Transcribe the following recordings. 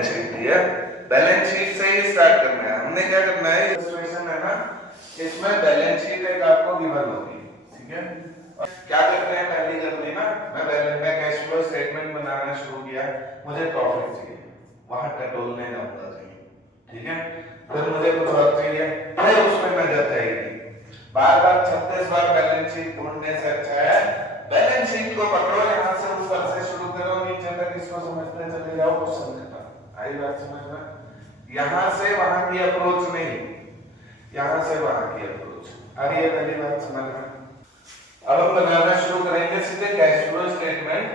Balance sheet दी है, balance sheet से ही start करना है। हमने क्या करना है, इलस्ट्रेशन है ना, इसमें बैलेंस शीट एक आपको गिवन होगी, ठीक है। क्या करते हैं, पहली कर ली ना, मैं कैश फ्लो स्टेटमेंट बनाना शुरू किया, मुझे प्रॉफिट चाहिए, वहां टटोलने ना होता चाहिए, ठीक है। फिर मुझे कुछ और चाहिए, फिर उसमें नजर जाएगी। बार बार 36 बार बैलेंस शीट ढूंढने से अच्छा है बैलेंस शीट को पकड़ो, यहां से ऊपर से शुरू करो, नीचे तक इसको समझते चले जाओ, क्वेश्चन खत्म। आई बात समझ में? यहां से वहां की अप्रोच नहीं, यहां से वहां की अप्रोच। आ रही है पहली बात समझ में? अब हम बनाना शुरू करेंगे सीधे कैश फ्लो स्टेटमेंट,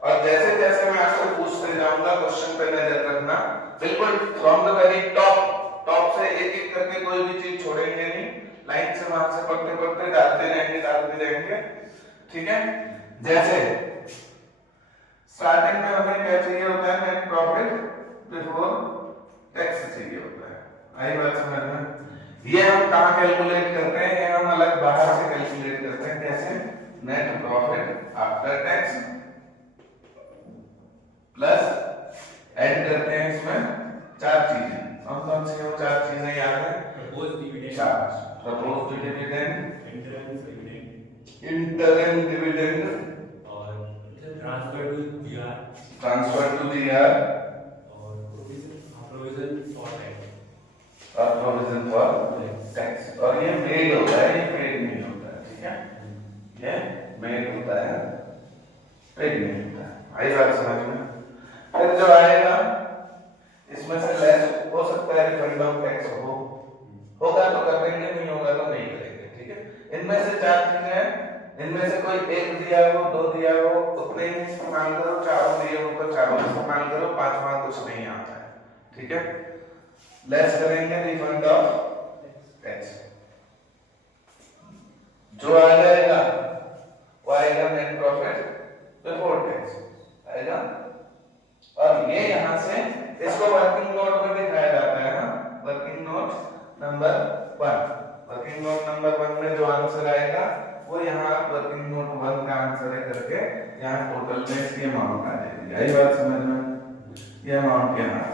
और जैसे जैसे मैं आपको पूछते जाऊंगा क्वेश्चन पे नजर रखना, बिल्कुल फ्रॉम द वेरी टॉप से एक एक करके कोई भी चीज छोड़ेंगे नहीं, लाइन से वहां से पढ़ते पढ़ते डालते रहेंगे, ठीक है। जैसे स्टार्टिंग में हमें क्या चाहिए होता है, नेट प्रॉफिट बिफोर टैक्स चाहिए होता है। आई बात समझ में? ये हम कहां कैलकुलेट करते हैं, ये हम अलग बाहर से कैलकुलेट करते हैं। कैसे? Net profit after tax plus add करते हैं इसमें चार चीजें। कौन सी वो चार चीजें याद है? Proposed dividend, proposed dividend, interim dividend और ट्रांसफर टू जीआर और प्रोविजन फॉर टैक्स और प्रोविजन फॉर टैक्स। और ये मेड होता है, ये पेड नहीं होता है, ठीक है। ये मेड होता है, पेड नहीं होता है। आई बात समझ में? फिर जो आएगा इसमें से लेस हो सकता है रिफंड ऑफ टैक्स होगा तो कर देंगे, नहीं होगा तो नहीं करेंगे, ठीक है। इनमें से चार चीजें हैं, इनमें से कोई एक दिया हो, दो दिया हो, उतने ही इस्तेमाल करो, चारों दिए हो तो चारों इस्तेमाल करो, पांचवा कुछ नहीं आता है, ठीक है। लेस करेंगे रिफंड ऑफ टैक्स, जो आ जाएगा वो आएगा नेट प्रॉफिट बिफोर टैक्स आएगा। और ये यहां से इसको वर्किंग नोट में दिखाया जाता है ना, working note number 1। Working note number 1 में जो आंसर आएगा वो यहाँ वर्किंग नोट 1 का आंसर है करके यहाँ टोटल में इसकी अमाउंट आ जाएगी। आई बात समझ में? ये अमाउंट यहाँ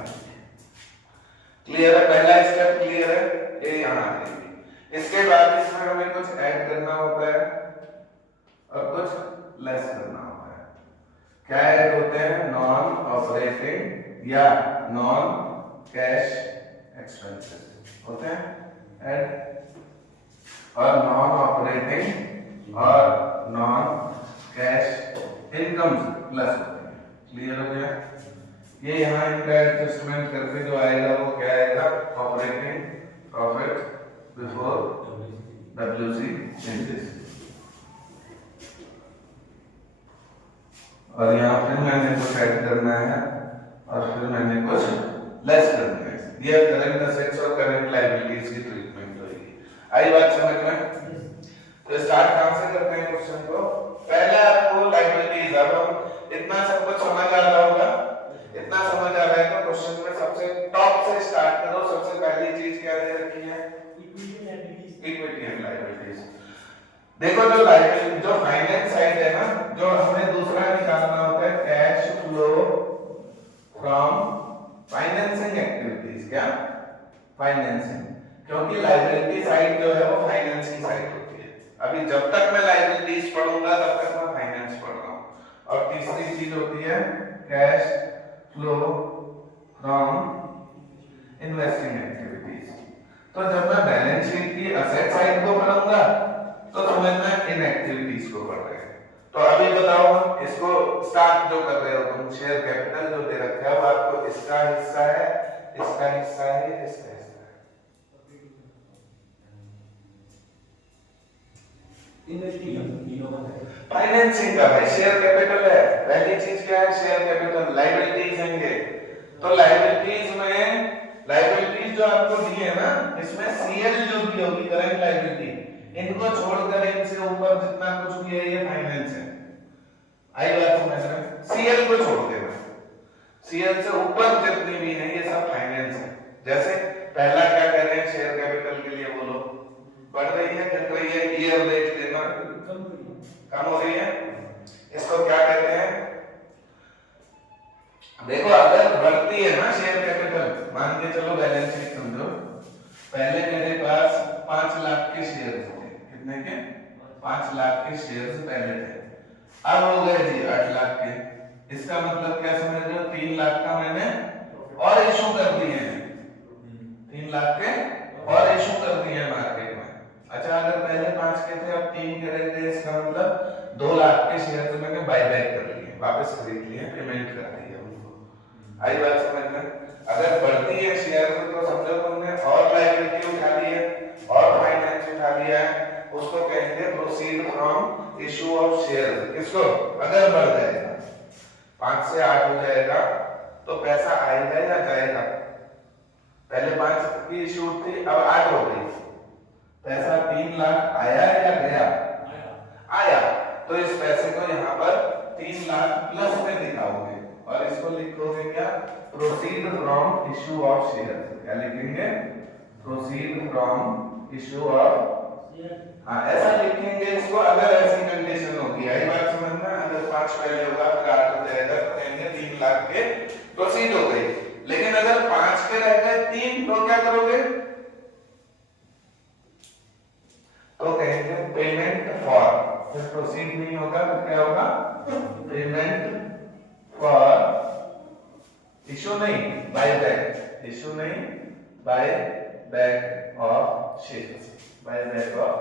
क्लियर है? पहला स्टेप क्लियर है, ये यहाँ आ जाएगी। इसके बाद इसमें हमें कुछ ऐड करना होता है और कुछ लेस करना होता है। क्या ऐड होते हैं? नॉन ऑपरेटिंग या नॉन कैश एक्सपेंसेस होते हैं ऐड, और नॉन ऑपरेटिंग और नॉन कैश इनकम प्लस होते हैं। क्लियर हो गया? ये यहाँ इनका एडजस्टमेंट करके जो आएगा वो क्या आएगा? Operating profit before WC changes. और यहाँ फिर मैंने कुछ ऐड करना है और फिर मैंने कुछ लेस करना है। ये करंट असेट्स और करंट लायबिलिटीज की ट्रीटमेंट होगी। आई बात समझ में? तो स्टार्ट कहां से करते हैं क्वेश्चन को? पहले आपको लायबिलिटीज, अब हम इतना सब कुछ समझ आ रहा होगा, इतना समझ आ रहा है तो क्वेश्चन में सबसे टॉप से स्टार्ट करो। सबसे पहली चीज क्या दे रखी है? Equity and liabilities. देखो जो लायबिलिटी, जो फाइनेंस साइड है ना, जो हमें दूसरा निकालना होता है cash flow from financing activities. क्या? फाइनेंसिंग, क्योंकि लायबिलिटी साइड जो है वो फाइनेंस की साइड होती है। अभी जब तक मैं लायबिलिटीज पढ़ूंगा तब तक मैं फाइनेंस पढ़ रहा हूं। और तीसरी चीज होती है cash flow from investing activities. तो जब मैं बैलेंस शीट की असेट साइड को पढ़ूंगा तो समझना इन एक्टिविटीज को पढ़ रहे हैं। तो अभी बताओ इसको स्टार्ट जो कर रहे हो तुम, शेयर कैपिटल जो दे रखा है वो आपको इसका हिस्सा है, इसका हिस्सा है, इसका हिस्सा है। फाइनेंसिंग का भाई शेयर कैपिटल है। पहली चीज क्या है? Share capital. लायबिलिटीज होंगे तो लायबिलिटीज में लायबिलिटीज जो आपको दी है ना, इसमें सीएल जो दी होगी करंट लायबिलिटी, इनको छोड़कर इनसे ऊपर जितना कुछ भी है ये फाइनेंस है। आई बात समझ में? सीएल को छोड़ देना, सीएल से ऊपर जितनी भी है ये सब फाइनेंस है। जैसे पहला क्या कर रहे हैं शेयर कैपिटल के लिए, बोलो। बढ़ रही है, घट रही है? ईयर देख लेना, कम हो रही है। इसको क्या कहते हैं? देखो अगर बढ़ती है ना शेयर कैपिटल, मान के चलो बैलेंस शीट समझो, पहले मेरे पास 5 लाख के शेयर थे, कितने के 5 लाख के शेयर्स पहले थे, अब हो गए जी 8 लाख के। इसका मतलब क्या समझ रहे हो, 3 लाख का मैंने और इशू कर दिए हैं, 3 लाख के और इशू कर दिए हैं मार्केट में। अच्छा अगर पहले 5 के थे अब 3 के रह गए, इसका मतलब 2 लाख के शेयर तो मैंने बाय बैक कर लिए, वापस खरीद लिए, पेमेंट कर दी है उनको। आई बात समझ में? अगर बढ़ती है शेयर तो समझो तुमने और लायबिलिटी उठा ली है और फाइनेंस उठा लिया है, उसको कहेंगे proceed from issue of share. किसको? अगर बढ़ जाएगा 5 से 8 हो जाएगा तो पैसा आएगा या जाएगा? पहले 5 की इशू थी अब 8 हो गई, पैसा 3 लाख आया या गया? आया। तो इस पैसे को यहाँ पर 3 लाख प्लस में दिखाओगे और इसको लिखोगे क्या? Proceed from issue of share. क्या लिखेंगे? प्रोसीड फ्रॉम इशू ऑफ, हाँ ऐसा लिखेंगे इसको अगर ऐसी कंडीशन होगी। आई बात समझ में? अगर 5 पहले होगा फिर 8 हो जाएगा तो कहेंगे 3 लाख के प्रोसीड हो गई। लेकिन अगर 5 के रह गए 3 तो क्या करोगे? तो कहेंगे पेमेंट फॉर, फिर प्रोसीड नहीं होगा तो क्या होगा? पेमेंट फॉर इशू नहीं बाय बैक, इशू नहीं buy back of shares, buy back of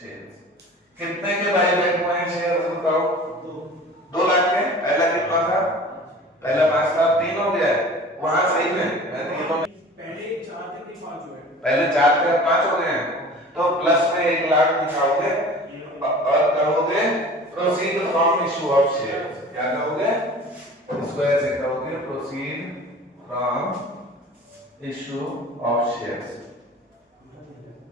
shares. कितने के बाय बैक हुए हैं शेयर्स बताओ? 2 लाख के। पहला कितना था? पहला 5 था, 3 हो गया है वहां सही में, पहले 4 थे 5 हुए, पहले 4 थे 5 हो गए हैं, तो प्लस में 1 लाख दिखाओगे और कहोगे proceed from issue of shares. क्या कहोगे? इसको ऐसे कहोगे proceed from issue of shares.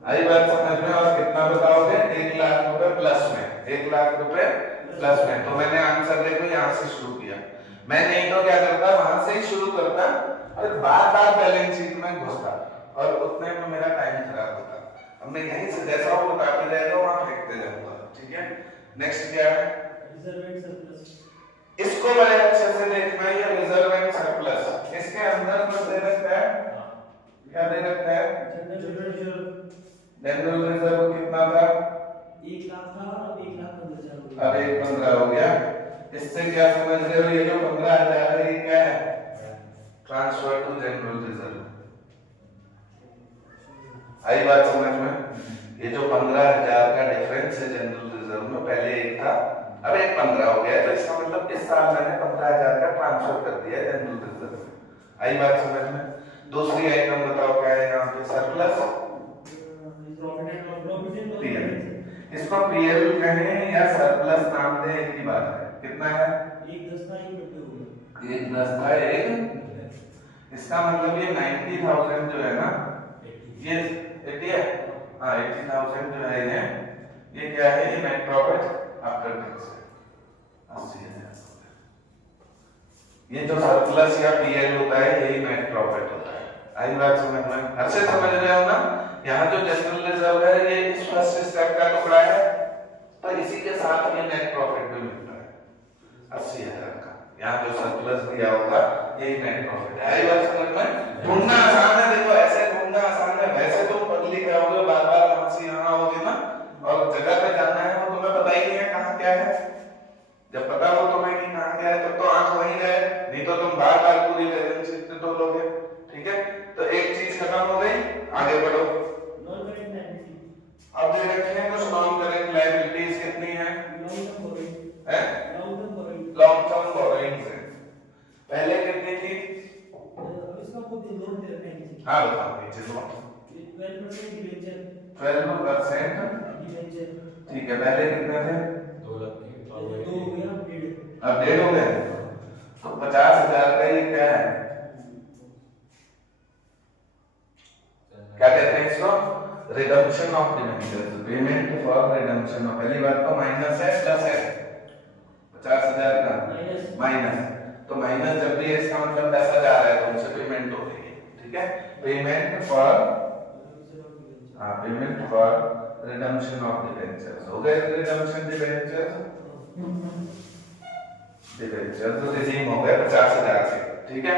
आई बात समझ में? और कितना बताओगे? 1 लाख रुपए प्लस में, 1 लाख रुपए प्लस में। तो मैंने आंसर देखो यहाँ से शुरू किया, मैं नहीं तो क्या करता वहां से ही शुरू करता, फिर बार-बार बैलेंस शीट में घुसता और उतने में मेरा टाइम खराब होता। अब मैं यहीं से जैसा वो बताते जाएगा वहां फेंकते जाऊंगा। ठीक है, नेक्स्ट क्या है? Reserve and surplus. इसको बड़े अच्छे से देखना, ये रिजर्व एंड सरप्लस इसके अंदर कुछ दे रखा है, क्या दे रखा है? General reserve. जनरल रिजर्व कितना था? 1 लाख था, अब 1,15,000 हो गया। अब 1,15,000 हो गया। इससे क्या समझ रहे हो? ये जो 15,000 है ये क्या है? Transfer to general reserve. आई बात समझ में? ये जो 15,000 का डिफरेंस है जनरल रिजर्व में, पहले 1 था अब 1,15,000 हो गया, तो इसका मतलब इस साल मैंने 15,000 का ट्रांसफर कर दिया जनरल रिजर्व में। आई बात समझ में? दूसरी आइटम बताओ क्या है यहाँ पे? Surplus PL. इसको पीएल कहें या सरप्लस नाम दें, एक ही बात है। कितना है? 1,10 था, 1,90 हो गया। 1,10 था 1, इसका मतलब ये 90,000 जो है ना, ये 80 है, हाँ 80,000 जो है ये क्या है? ये नेट प्रॉफिट आफ्टर टैक्स है, 80,000। ये जो सरप्लस या पीएल होता है यही नेट प्रॉफिट होता है। आई बात समझ में? अच्छे समझ रहे हो ना? यहाँ जो जनरल रिजर्व है ये इस फर्स्ट स्टेप का टुकड़ा है, तो इसी के साथ ये नेट प्रॉफिट भी मिलता है 80,000 का। यहाँ जो सरप्लस दिया होगा यही नेट प्रॉफिट है। आई बात समझ में? ढूंढना आसान है, देखो ऐसे ढूंढना आसान है, वैसे तो पगली क्या होगे बार-बार वहां से यहाँ आओगे ना, और जगह पे जाना है वो तुम्हें पता ही नहीं है कहाँ क्या है। जब पता हो तुम्हें कि कहाँ क्या है तब तो आंख वहीं रहे, नहीं तो तुम बार-बार पूरी बैलेंस शीट में तोलोगे। ठीक है, तो एक चीज खत्म हो गई, आगे बढ़ो। Non current liability. अब दे रखे हैं कुछ नॉन करेंट लायबिलिटीज कितनी है? Long term borrowing. हैं? Long term borrowing. Long term borrowings है। पहले कितनी थी? इसका खुद लोन दे रखा है नीचे। हाँ बताओ नीचे लो। 12% डिबेंचर। 12% डिबेंचर। ठीक है, पहले कितने थे? 2 लाख के 2 हो गया, 1.5। अब 1.5 हो गए, तो 50,000 का ये क्या है? क्या कहते हैं इसको? Redemption of debentures, payment for redemption of. पहली बात तो माइनस है प्लस है, 50,000 का माइनस, तो माइनस जब भी है इसका मतलब पैसा जा रहा है तो उनसे पेमेंट हो रही है। ठीक है, पेमेंट फॉर, हाँ payment for redemption of debentures हो गए। रिडम्पशन डिबेंचर्स, डिबेंचर्स तो रिडीम हो गए 50,000 के। ठीक है।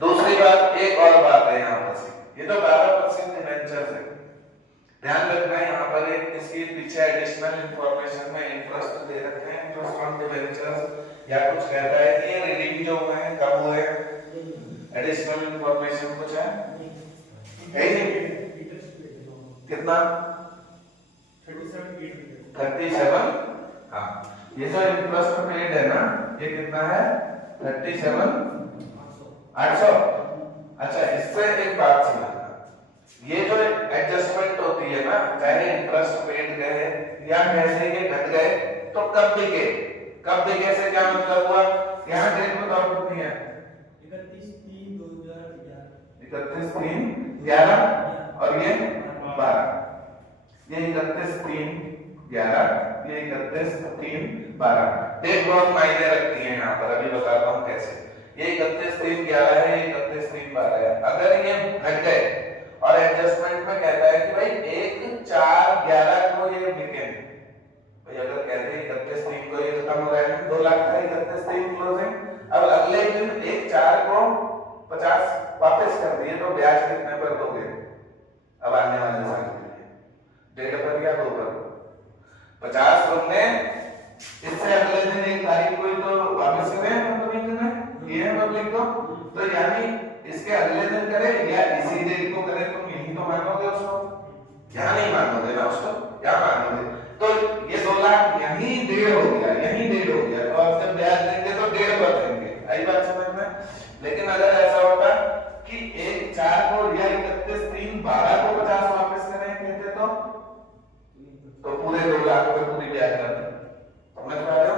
दूसरी बात, एक और बात है यहाँ पर से, ये तो 12% डिबेंचर है, ध्यान रखना है यहाँ पर एक इसके पीछे एडिशनल इंफॉर्मेशन में इंटरेस्ट दे रखे हैं, इंटरेस्ट ऑन डिबेंचर्स, या कुछ कहता है कि ये रिडीम जो हुए हैं कब हुए हैं, एडिशनल इंफॉर्मेशन कुछ है कितना 37। हाँ, ये जो इंटरेस्ट पेड है ना, ये कितना है 37,800। अच्छा, इससे एक बात समझना, ये जो एडजस्टमेंट होती है ना, चाहे इंटरेस्ट पेड गए या कैसे ये घट गए, तो कब दिखे, कब दिखे से क्या मतलब हुआ, यहाँ डेट बताओ कितनी है, 31/3/2011 और ये 12, ये 31/3/11, ये 31/3/12। डेट बहुत मायने रखती है यहाँ पर, अभी बताता हूँ कैसे। ये 31/3/11 है, ये 31/3/12 है। अगर ये घट गए और एडजस्टमेंट में कहता है कि भाई 1/4/11 को ये बिके, भाई अगर कहते हैं 31/3 को ये खत्म हो रहा है 2 लाख का 31/3 क्लोजिंग, अब अगले दिन 1/4 को 50 वापस कर दिए, तो ब्याज कितने पर दोगे अब आने वाले साल के लिए, 1.5 पर या 2 पर? 50 तुमने इससे अगले दिन 1 तारीख को ही तो वापस करें पब्लिक ने, ये है पब्लिक को, तो यानी इसके अगले दिन करे या इसी डेट को करे, तुम यही तो मानोगे उसको, यहाँ नहीं मानोगे ना उसको, क्या मानोगे? तो ये 2 लाख यही 1.5 हो गया, यही 1.5 हो गया, तो अब जब ब्याज देंगे तो 1.5 पर देंगे, आई बात समझ में? लेकिन अगर ऐसा होता कि 1/4 को या 31/3/12 को 50 वापस करें कहते तो पूरे 2 लाख पे पूरी ब्याज दर समझ पा रहे हो?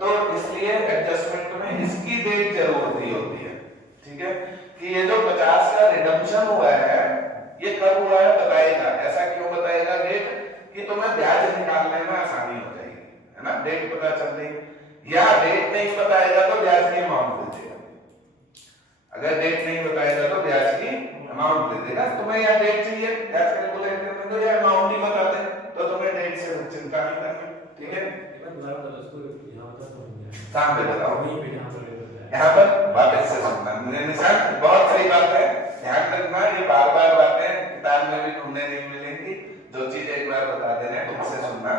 तो इसलिए एडजस्टमेंट में इसकी डेट जरूर दी होती है, ठीक है, कि ये जो 50 का रिडम्पशन हुआ है ये कब हुआ है बताएगा। ऐसा क्यों बताएगा डेट, कि तुम्हें ब्याज निकालने में आसानी हो जाएगी, है ना, डेट पता चल रही। या डेट नहीं बताएगा तो ब्याज की अमाउंट दे देगा, अगर डेट नहीं बताएगा तो ब्याज की अमाउंट दे देगा। तुम्हें या डेट चाहिए ब्याज कैलकुलेट करने को, या अमाउंट ही बता दे तो तुम्हें डेट से चिंता नहीं करनी, ठीक है। काम पे बताओ, यहाँ पर वापस से सुनना, निशान बहुत सही बात है, ध्यान रखना, ये बार बार बातें किताब में भी ढूंढने नहीं मिलेंगी, जो चीज एक बार बता दे रहे हैं ठीक से सुनना।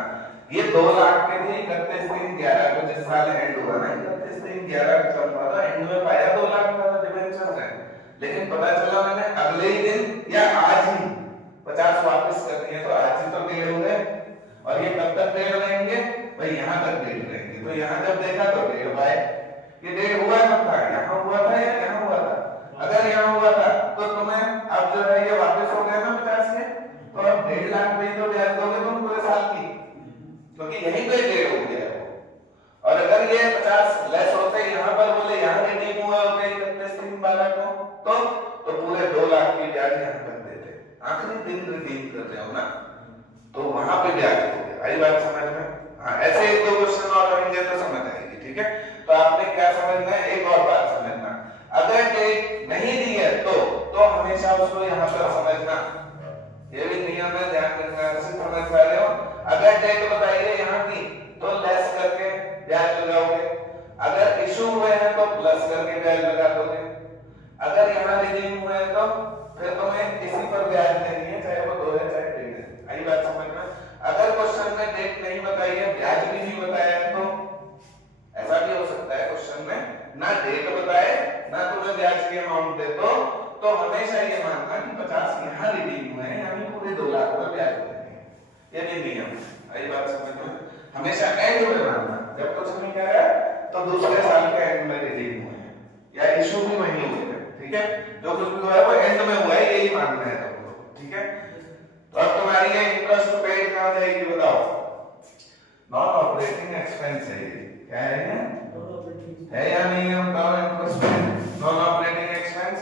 ये 2 लाख के थे 31/3/11 को, जिस साल एंड हुआ ना 31/3/11 खत्म हुआ था, एंड में पाया 2 लाख का डिबेंचर है, लेकिन पता चला मैंने अगले ही दिन या आज ही 50 वापस कर दिए, तो आज ही तो 1.5 हो गए, और ये कब तक 1.5 रहेंगे भाई, यहाँ तक 1.5 रहेंगे। तो यहाँ जब देखा तो 1.5 पाए, ये 1.5 हुआ कब था, यहाँ हुआ था या यहाँ हुआ था? अगर यहाँ हुआ था तो तुम्हें अब जो है ये वापस हो गया ना 50 के, तो अब 1.5 लाख पे तो ब्याज दोगे तुम पूरे साल की, क्योंकि यहीं पे 1.5 हो गया है। और अगर ये 50 लेस होते यहाँ पर बोले यहाँ रिडीम हुए होते 31/3/12 को, तो पूरे 2 लाख की ब्याज यहाँ कर देते, आखिरी दिन रिडीम कर रहे हो ना, तो वहां पे ब्याज हो गया। आई बात समझ में? हाँ, ऐसे 1-2 क्वेश्चन और रहेंगे तो समझ आएगी, ठीक है। तो आपने क्या समझना है, एक और बात समझना, अगर डेट नहीं दी है तो हमेशा उसको यहाँ पर समझना, ये भी नियम है, ध्यान रखना, समझ पा रहे हो? अगर डेट बताइए यहाँ की तो लेस करके ब्याज लगाओगे, अगर इशू हुए हैं तो प्लस करके ब्याज लगा दोगे, अगर यहाँ रिडीम हुए हैं तो फिर तुम्हें इसी पर ब्याज देनी है, चाहे वो 2 है चाहे 3 है। आई बात समझ में? अगर क्वेश्चन में डेट नहीं बताई है, ब्याज भी नहीं बताया है, तो ऐसा भी हो सकता है क्वेश्चन में ना डेट बताए ना तुम्हें ब्याज की अमाउंट दे, तो हमेशा ये मानना कि 50 यहाँ रिडीम हुए हैं, यानी पूरे 2 लाख का ब्याज देंगे, ये भी नियम है। आई बात समझ में? हमेशा एंड में मानना, जब कुछ नहीं कह रहा है तो दूसरे साल के एंड में रिडीम हुए हैं, या इशू भी वही हुए हैं, ठीक है, जो कुछ भी हुआ है वो एंड में हुआ है, यही मानना है तुमको, ठीक है। तो अब तुम्हारी ये इंटरेस्ट पेड कहां जाएगी बताओ? नॉन ऑपरेटिंग एक्सपेंस है, क्या है या नहीं है बताओ? Interest paid non operating expense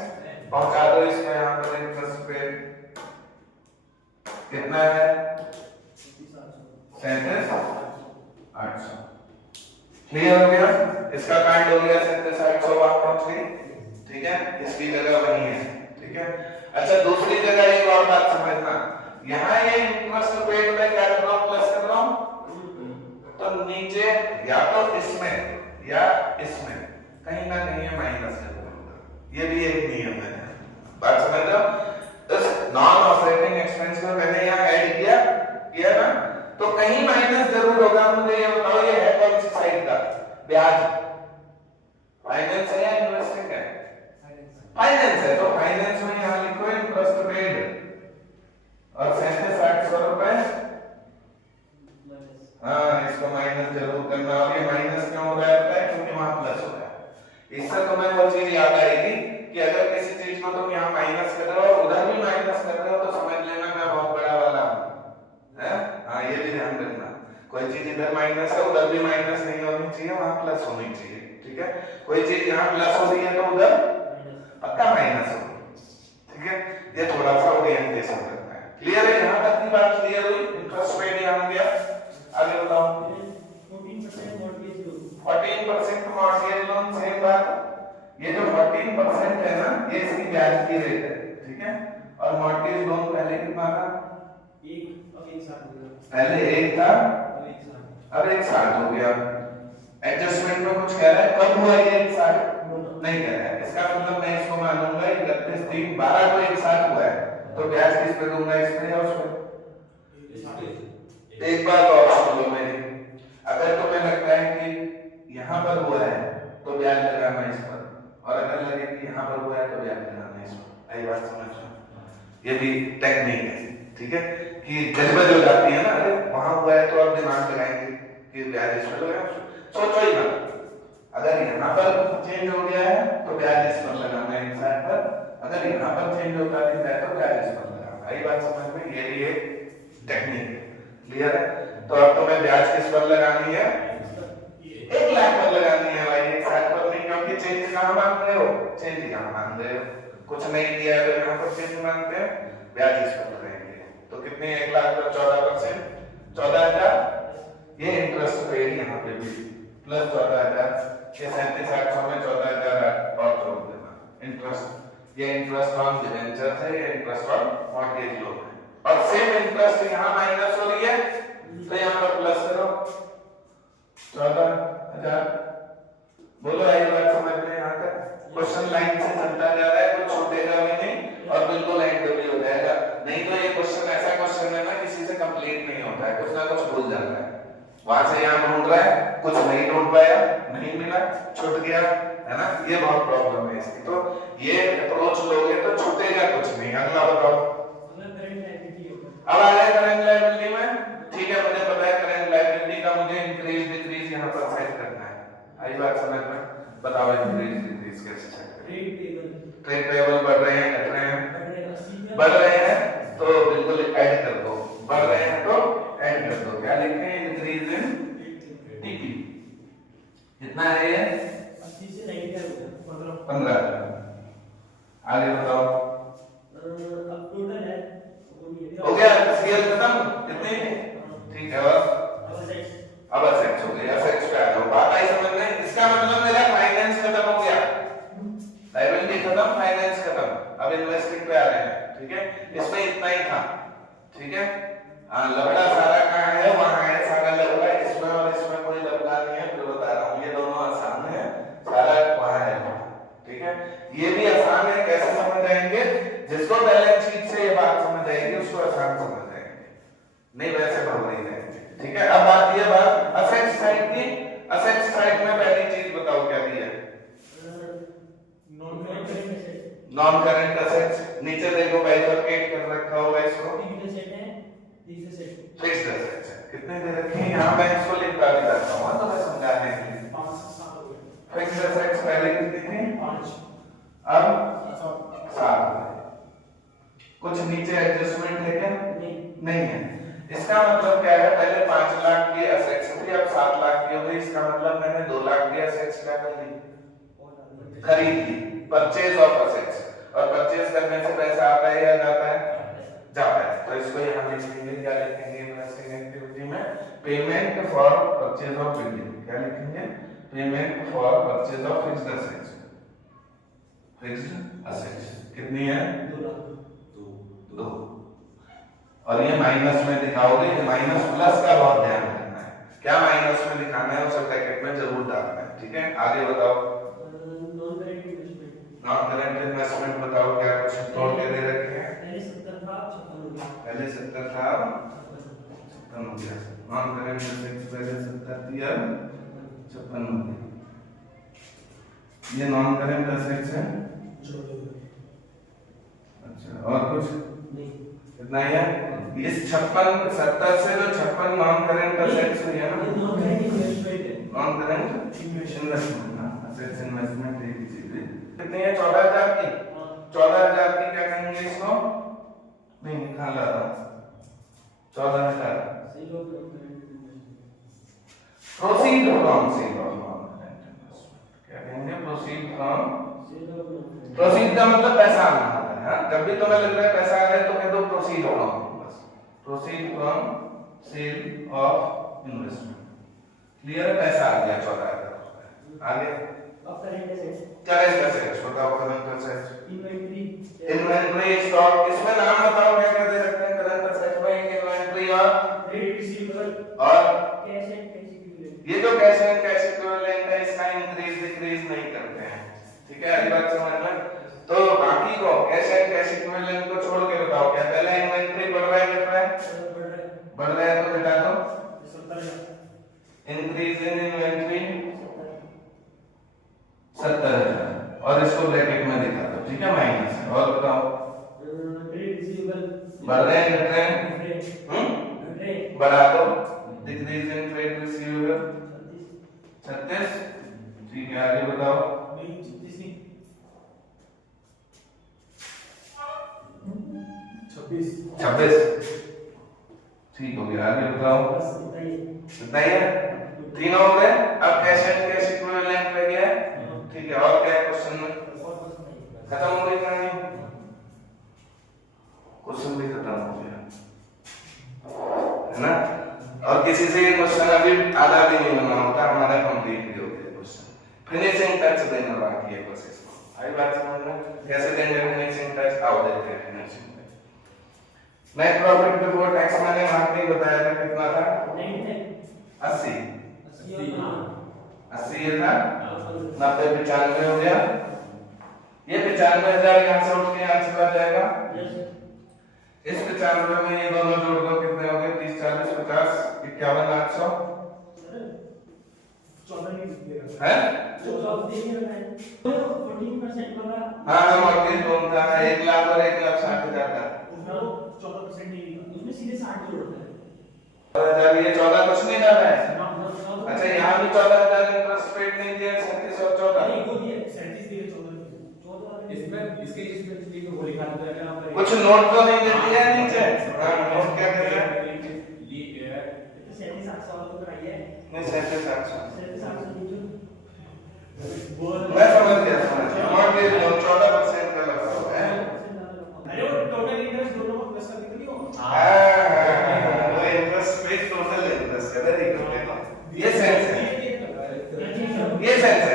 पहुंचा दो इसमें, यहां पर इंटरेस्ट पेड कितना है 37,800, क्लियर हो गया? इसका कांड हो गया 37,800 वहां पहुंच गई, ठीक है, इसकी जगह वही है, ठीक है। अच्छा, दूसरी जगह एक और बात समझना, यहाँ ये इंटरेस्ट पेड में क्या कर रहा हूँ, प्लस कर रहा हूँ, तो नीचे या तो इसमें या इसमें कहीं ना कहीं माइनस कर दूंगा, ये भी एक नियम है, बात समझ रहे हो। इस नॉन ऑपरेटिंग एक्सपेंस को मैंने यहाँ ऐड किया ना, तो कहीं माइनस जरूर होगा। मुझे ये बताओ ये है कौन सी साइड का? ब्याज। फाइनेंस है या इन्वेस्टिंग है? फाइनेंस है, तो फाइनेंस में यहाँ लिखो इंटरेस्ट पेड और 37,800 रुपए। हाँ, इसको माइनस जरूर करना। और ये माइनस क्यों हो रहा है? क्योंकि वहां प्लस हो रहा है। इससे तुम्हें वो चीज याद आएगी कि अगर किसी चीज को तुम यहाँ माइनस कर रहे हो और उधर भी माइनस कर रहे हो तो समझ लेना मैं बहुत बड़ा वाला हूँ, है? हाँ, ये भी ध्यान रखना। कोई चीज इधर माइनस है उधर भी माइनस नहीं होनी चाहिए, वहां प्लस होनी चाहिए, ठीक है? कोई चीज यहाँ प्लस हो रही है तो उधर पक्का माइनस होगी, ठीक है? ये थोड़ा सा ओरिएंटेशन रखना है। क्लियर है? यहाँ तक की बात क्लियर हुई? इंटरेस्ट पेड यहाँ गया, आगे बताओ। 14% mortgage loan। 14% mortgage loan, same बात। ये जो 14% है ना, ये इसकी ब्याज की रेट है, ठीक है? और मॉर्गेज लोन पहले कितना था? अब एक साथ हो गया। पहले 1 था, अब 1 साल हो गया। एडजस्टमेंट में कुछ कह रहा है? कब हुआ ये 1 साल? नहीं कह रहा है। इसका मतलब मैं इसको मानूंगा 31 3 12 को 1 साल हुआ है, तो ब्याज किस पे दूंगा? इसमें या उसमें? एक बात और सुन लो मेरी, अगर तुम्हें लगता है कि यहाँ पर हुआ है तो ब्याज लगाना इस पर, और अगर लगे कि यहाँ पर हुआ है तो ब्याज लगाना इस पर। आई बात समझ लो, ये भी टेक्निक है, ठीक है? कि जज्बा जो जाती है ना, अरे वहां हुआ है तो अब दिमाग लगाएंगे कि ब्याज इस पर लगाना, सोचो ही मत। अगर यहाँ पर चेंज हो गया है तो ब्याज इस पर लगाना है इस साइड पर, अगर यहाँ पर चेंज होता है तो ब्याज इस पर लगाना। आई बात समझ में? ये भी एक टेक्निक है। क्लियर है? तो अब तुम्हें ब्याज किस पर लगानी है? 1 लाख पर लगानी है भाई, 1 साल पर नहीं, क्योंकि चेंज कहाँ मांग रहे हो? चेंज यहाँ मांग रहे हो। कुछ नहीं दिया है तो यहाँ पर चेंज मांगते हैं, ब्याज इस पर लगाएंगे। तो कितने? 1 लाख पर 14%, 14,000। ये इंटरेस्ट पेड यहाँ पे भी प्लस 14,000, ये 37,800 में 14,000 और जोड़ देना इंटरेस्ट। ये इंटरेस्ट ऑन डिबेंचर है, ये इंटरेस्ट ऑन मॉर्गेज लोन है। और सेम इंटरेस्ट यहाँ माइनस हो रही है तो यहाँ पर प्लस करो 14,000। बोलो, आई बात समझ में? यहाँ तक क्वेश्चन लाइन से चलता जा रहा है, कुछ छूटेगा भी नहीं और बिल्कुल एंड भी हो जाएगा। नहीं तो ये क्वेश्चन ऐसा क्वेश्चन है ना, किसी से कंप्लीट नहीं होता है, कुछ ना कुछ भूल जाता है। वहां से यहाँ ढूंढ रहा है, कुछ नहीं ढूंढ पाया, नहीं मिला, छूट गया, है ना? ये बहुत प्रॉब्लम है इसकी। तो ये अप्रोच लोगे तो छूटेगा कुछ नहीं। अगला बताओ। अब आ गए करंट लायबिलिटी में, ठीक है? मुझे पता है करंट लायबिलिटी का मुझे इंक्रीज डिक्रीज यहाँ पर सेट करना है। आई बात समझ में? बताओ इंक्रीज डिक्रीज कैसे सेट करें? ट्रेड पेबल बढ़ रहे हैं, घट रहे हैं? बढ़ रहे हैं तो बिल्कुल ऐड कर दो, बढ़ रहे हैं तो ऐड कर दो। क्या लिखें? Increase in TP. कितना है ये? 80 से 90 15। आगे बताओ। अब टोटल है हो गया सीएल खत्म? कितने? ठीक है। अब असेट्स हो गए, असेट्स पे आ जाओ। बात आई समझ में? इसका मतलब मेरा फाइनेंस खत्म हो गया, लायबिलिटी खत्म, फाइनेंस खत्म। अब इन्वेस्टिंग पे आ रहे हैं, ठीक है? इसमें इतना ही था, ठीक है? हाँ, लबड़ा सारा कहाँ है? वहां है सारा लबड़ा, इसमें और इसमें कोई लबड़ा नहीं है। फिर बता रहा हूँ, ये दोनों आसान है, सारा वहां है, ठीक है? ये भी आसान है। कैसे समझ आएंगे? जिसको बैलेंस शीट से ये बात समझ आएगी उसको आसान समझ आएंगे, नहीं वैसे भर नहीं जाएंगे, ठीक है? अब बात ये बात असेट साइड की। असेट साइड में पहली चीज बताओ क्या दी है? Non current assets. नीचे देखो बाइफरकेट कर रखा होगा इसको, फिक्स्ड असेट्स है। कितने दे रखे हैं? यहाँ मैं इसको लिखता भी रहता हूँ तो मैं समझाने के लिए। फिक्स्ड असेट्स पहले कितनी थी? 5, अब 7। कुछ नीचे एडजस्टमेंट है क्या? नहीं है। इसका मतलब क्या है? पहले 5 लाख की असेट्स थी, अब 7 लाख की हो गई। इसका मतलब मैंने 2 लाख की असेट्स क्या कर ली? खरीद ली। Purchase of assets. और परचेज करने से पैसा आता है या जाता है? जाता है। तो इसको यहाँ लिखेंगे, क्या लिखेंगे इन्वेस्टिंग एक्टिविटी में? Payment for purchase of building. क्या लिखेंगे? Payment for purchase of fixed assets. Fixed assets कितनी है? 2। और ये माइनस में दिखाओगे, माइनस प्लस का बहुत ध्यान रखना है। क्या माइनस में दिखाना है उसे ब्रैकेट में जरूर डालना है, ठीक है? आगे बताओ। नॉन करंट इन्वेस्टमेंट बताओ क्या कुछ तोड़ के दे रखे हैं। पहले 70 था 56 हो गया। पहले 70 था 56 हो गया। नॉन करंट एसेट्स पहले 70 थी अब 56 हो गई। ये नॉन करंट एसेट्स है। अच्छा और कुछ नहीं इतना ही है। इस 56 70 से जो 56 नॉन करंट एसेट्स हुई है ना, ये नॉन करंट इन्वेस्टमेंट है। नॉन करंट इन्वेस्टमेंट ना, एसेट्स इन्वेस्टमेंट एक ही चीज है। कितनी है 14000 की। 14000 की क्या कहेंगे इसको, नहीं निकाला 14000 सही लोग non current investment. Proceed from sale of non current investment क्या कहेंगे, proceed from. Sale of non current. Proceed का मतलब पैसा आना होता है। हाँ, जब भी तुम्हें लग रहा है पैसा आ रहा है तो कह दो प्रोसीड फ्रॉम, बस proceed from sale of investment. Clear है, पैसा आ गया 14000 रुपए। आगे अब करंट एसेट्स। करंट एसेट्स बताओ। Current assets inventory. Inventory stock, इसमें नाम बताओ क्या क्या दे रखते हैं करंट एसेट्स में। इन्वेंटरी और ट्रेड रिसीवेबल और कैश एंड कैश इक्विवेलेंट। ये जो कैश एंड कैश इक्विवेलेंट है इसका इंक्रीज डिक्रीज नहीं करते हैं। ठीक है, अगली बात समझना। तो बाकी को कैश एंड कैश इक्विवेलेंट को छोड़ के बताओ क्या पहले इन्वेंटरी बढ़ रहा है घट रहा है। बढ़ रहा है तो घटा दो। 70,000 इंक्रीज इन इन्वेंटरी 70,000 और इसको ब्रैकेट में दिखा दो। ठीक है, माइनस है। और बताओ ट्रेड रिसीवेबल बढ़ रहे हैं घट रहे हैं। बढ़ा दो। Decrease in trade receivable 36। ठीक है, आगे बताओ। 26। ठीक हो गया, आगे बताओ। कितना ही है, तीनों हो गए। अब कैश एंड कैश इक्विवेलेंट रह गया। ठीक है, और क्या है क्वेश्चन में, खत्म हो गई कहानी, क्वेश्चन भी खत्म हो गया है ना। और किसी से ये क्वेश्चन अभी आधा भी नहीं बना होता, हमारा कंप्लीट भी हो गया क्वेश्चन। फिनिशिंग टच देना बाकी है बस इसको। आई बात समझना, कैसे देंगे फिनिशिंग टच, आओ देखते हैं finishing touch. Net profit before tax मैंने वहां पे बताया था कितना था, 80 ये था। 90 95 हो गया। ये 95,000 यहाँ से उठ के यहाँ से आ जाएगा। इस 95 में ये दोनों जोड़ दो, कितने हो गए 30 40 50 51 800 है। हाँ मॉर्गेज लोन था 1 लाख और 1,60,000 था। ये 14 कुछ नहीं डाला है। अच्छा यहाँ भी 14,000 इंटरेस्ट पेड नहीं दिया, 37 और 14 कुछ नोट तो नहीं दे दिया नीचे। हाँ नोट क्या कर रहा है, नहीं 37,800 मैं समझ गया मॉर्गेज लोन 14% का लगा हुआ है। वो इंटरेस्ट पेड टोटल इंटरेस्ट है, वेरी गुड। ये सेंस है, ये सेंस है।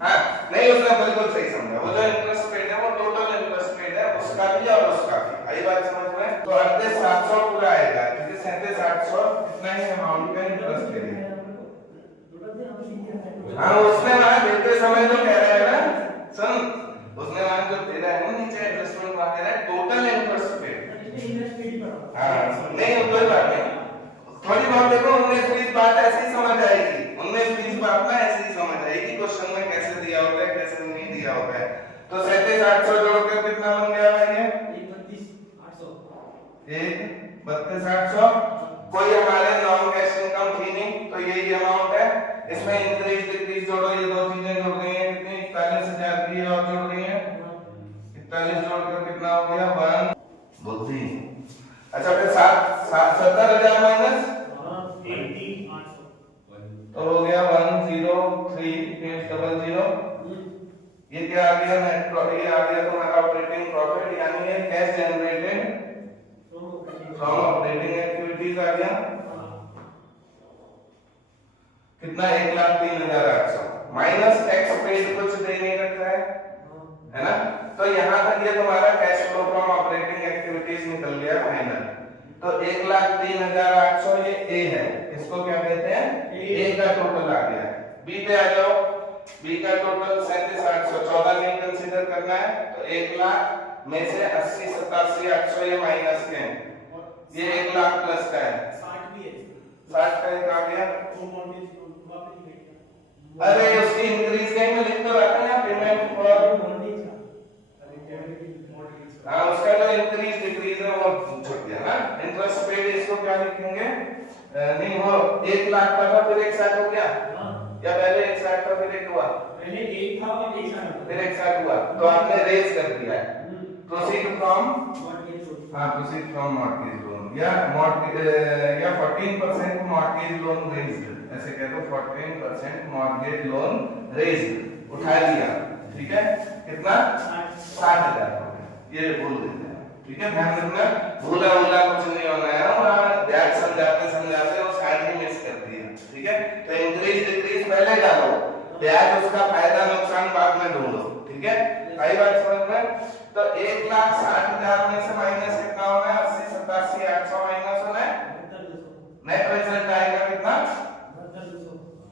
हाँ नहीं उसने बिल्कुल सही समझा। वो जो इंटरेस्ट पेड है वो टोटल इंटरेस्ट पेड है, उसका भी और उसका भी। आई बात समझ में। तो 38,700 पूरा आएगा क्योंकि 37,800 इतना ही अमाउंट का इंटरेस्ट पेड है। हाँ उसने वहां देते समय जो कह रहा है ना, सुन उसने वहां जो दे रहा है ना नीचे एडजस्टमेंट वहां दे रहा है टोटल इंटरेस्ट पेड। हाँ नहीं कोई बात नहीं, थोड़ी बहुत देखो 19-20 बात ऐसी समझ आएगी। 19-20 बात ना ऐसी समझ आएगी क्वेश्चन में कैसे दिया होता है कैसे नहीं दिया होता है। तो 37,800 जोड़कर कितना बन गया भाई ये 32,800। कोई हमारे नॉन कैश इनकम थी नहीं तो यही अमाउंट है। इसमें इंक्रीज डिक्रीज जोड़ो, ये दो चीजें जुड़ गई हैं कितनी 41,000 की और जुड़ गई हैं 41 जोड़कर कितना हो गया 1 बुद्धि। अच्छा फिर 70,000 माइनस तो हो गया 103,800। ये क्या आ गया नेट प्रॉफिट, ये आ गया तुम्हारा ऑपरेटिंग प्रॉफिट यानी ये cash generated from operating activities आ गया कितना 1,03,800 माइनस टैक्स पेड कुछ दे नहीं रखा है ना। तो यहाँ तक ये तुम्हारा cash flow from operating activities निकल गया फाइनल। तो 1,03,800 ये ए है, इसको क्या कहते हैं ए का टोटल आ गया है। बी पे आ जाओ, बी का टोटल 37,800 14 करना है तो 1 लाख में से 80 87 800 ये माइनस के हैं, ये 1 लाख प्लस का है, 60 भी है 60 का एक आ गया। वो मॉर्गेज वापस नहीं भेजना अरे उसकी इंक्रीज कहीं में लिख तो रखा है ना पेमेंट फॉर, मॉर्गेज का अभी मॉर्गेज हाँ उसका जो इंक्रीज डिक्रीज है वो छूट गया ना। इंटरेस्ट पेड इसको क्या लिखेंगे, नहीं वो 1 लाख का था फिर एक साथ हो गया, या पहले एक साथ था फिर एक हुआ, पहले एक था और एक साथ फिर एक साथ हुआ, तो आपने रेज कर दिया है। प्रोसीड फ्रॉम, मॉर्गेज हाँ प्रोसीड फ्रॉम मॉर्गेज लोन या मॉर्गेज या 14% मॉर्गेज लोन रेज्ड, ऐसे कह दो 14% मॉर्गेज लोन रेज्ड, उठा लिया, ठीक है कितना 60,000 हो गया, ये बोल देते हैं, ठीक है ध्यान रखना, भूला भूला कुछ नहीं होना है, वहां ब्याज समझाते समझाते वो 60 ही मिस कर दिया, ठीक है। तो इंक्रीज डिक्रीज पहले डालो, ब्याज उसका फायदा नुकसान बाद में ढूंढो, ठीक है आई बात समझ में। तो 1,60,000 में से माइनस कितना होना है, 80 87 800 माइनस होना है, नेट रिजल्ट आएगा कितना,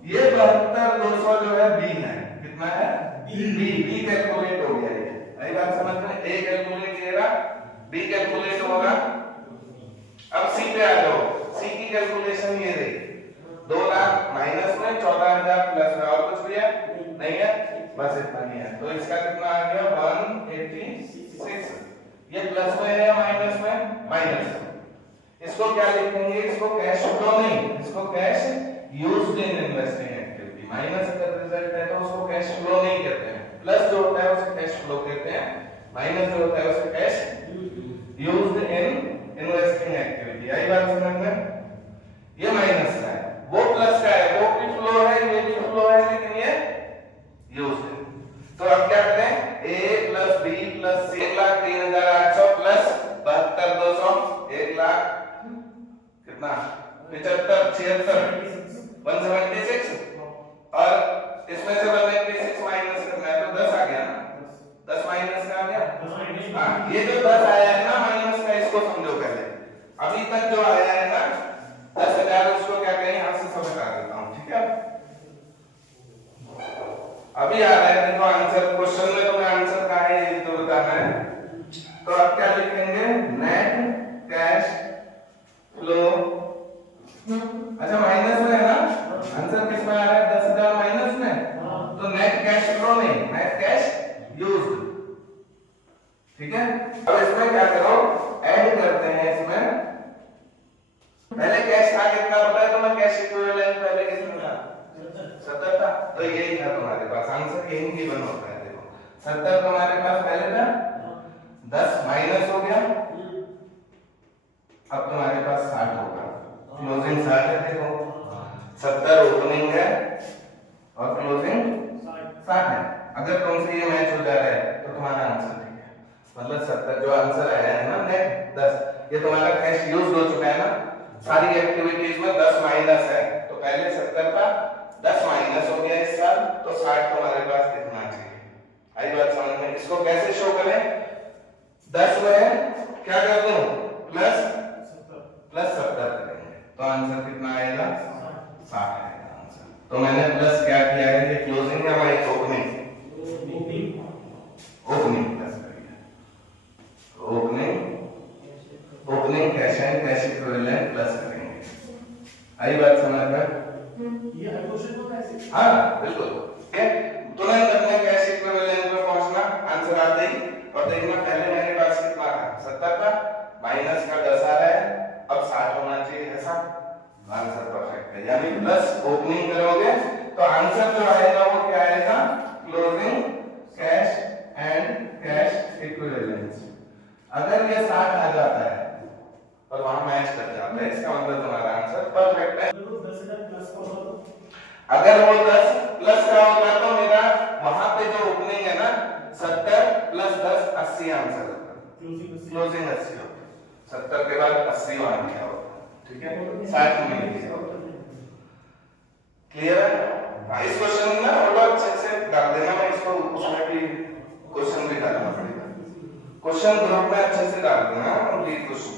ये 72,200 जो है बी है, कितना है बी कैलकुलेट हो गया, ये आई बात समझ में। ए कैलकुलेट किया, बी कैलकुलेट होगा। अब सी पे आ जाओ, सी की कैलकुलेशन ये रही, 2 लाख माइनस में 14,000 प्लस में, और कुछ भी है नहीं है, बस इतना ही है। तो इसका कितना आ गया 186, ये प्लस में है या माइनस में, माइनस। इसको क्या लिखेंगे, इसको कैश फ्लो नहीं, इसको cash used in investing activity. Minus का रिजल्ट है तो उसको कैश फ्लो नहीं कहते हैं, प्लस जो होता है उसे कैश फ्लो कहते हैं, माइनस जो होता है उसे cash used in investing activity. आई बात समझ में, ये माइनस का है, वो प्लस का है, वो भी फ्लो है ये भी फ्लो है, लेकिन ये यूज्ड है। तो अब क्या करें, a plus b plus c, 1,03,800 plus 72,200, 1 lakh कितना 75 76 176, और इसमें से 186 माइनस करना है तो 10 आ गया ना, 10 माइनस का आ गया, हाँ ये जो 10 आया है ना माइनस का, इसको समझो पहले, अभी तक जो आया है ना 10,000, उसको क्या कहें, यहां से सब हटा देता हूं, ठीक है। अभी आ रहा है देखो आंसर, क्वेश्चन में तुम्हें आंसर कहां है ये तो बताना है। तो अब क्या लिखेंगे, नेट कैश फ्लो, अच्छा माइनस में है ना आंसर, किस में आ रहा है 10,000 माइनस में, तो नेट कैश फ्लो नहीं, नेट कैश यूज्ड, ठीक है। अब इसमें क्या करो, ऐड करते हैं इसमें, पहले कैश था कितना पता है तुम्हें, कैश इक्विवेलेंट पहले कितना था 70 था, तो यही था तुम्हारे पास आंसर, यही गिवन होता है देखो 70 तुम्हारे पास पहले था, 10 माइनस हो गया, अब तुम्हारे पास 60 होगा, क्लोजिंग 60 है देखो, 70 ओपनिंग है और क्लोजिंग 60 है। अगर तुमसे ये मैच हो जा रहा है तो तुम्हारा आंसर ठीक है, मतलब 70 जो आंसर आया है ना नेट 10, ये तुम्हारा कैश यूज हो चुका है ना, सारी एक्टिविटीज में 10 माइनस है, तो पहले 70 था 10 माइनस हो गया इस साल, तो 60 तुम्हारे पास कितना चाहिए, आई बात समझ में। इसको कैसे शो करें, 10 में क्या कर दूं प्लस 70 करेंगे, तो आंसर कितना आएगा 60 आएगा आंसर। तो मैंने प्लस क्या किया है, ये क्लोजिंग या माई ओपनिंग, ओपनिंग प्लस करिए, opening cash and cash equivalent plus करेंगे, आई बात समझ में। ये हर क्वेश्चन को कैसे, हाँ बिल्कुल, तुरंत अपने कैश इक्विवेलेंट में पहुंचना आंसर आते ही, और देखना पहले मेरे पास कितना था 70 था, माइनस का 10 आ रहा है, अब 60 होना चाहिए, ऐसा आंसर परफेक्ट है। यानी प्लस ओपनिंग करोगे तो आंसर जो आएगा वो क्या आएगा, closing cash and cash equivalent. अगर ये 60 आ जाता है और वहां मैच कर जाता है, इसका मतलब तुम्हारा आंसर परफेक्ट है। अगर वो 10 प्लस का होगा तो मेरा वहां पे जो ओपनिंग है ना 70 प्लस 10 80 आंसर होगा, क्लोजिंग 80 होगा, 70 के बाद 80 आ गया होगा, ठीक है 60 मिल गया, क्लियर है। इस क्वेश्चन ना और अच्छे से डाल देना, मैं इसको उसमें भी क्वेश्चन भी डालना पड़ेगा, क्वेश्चन ग्रुप में अच्छे से डाल देना कंप्लीट क्वेश्चन।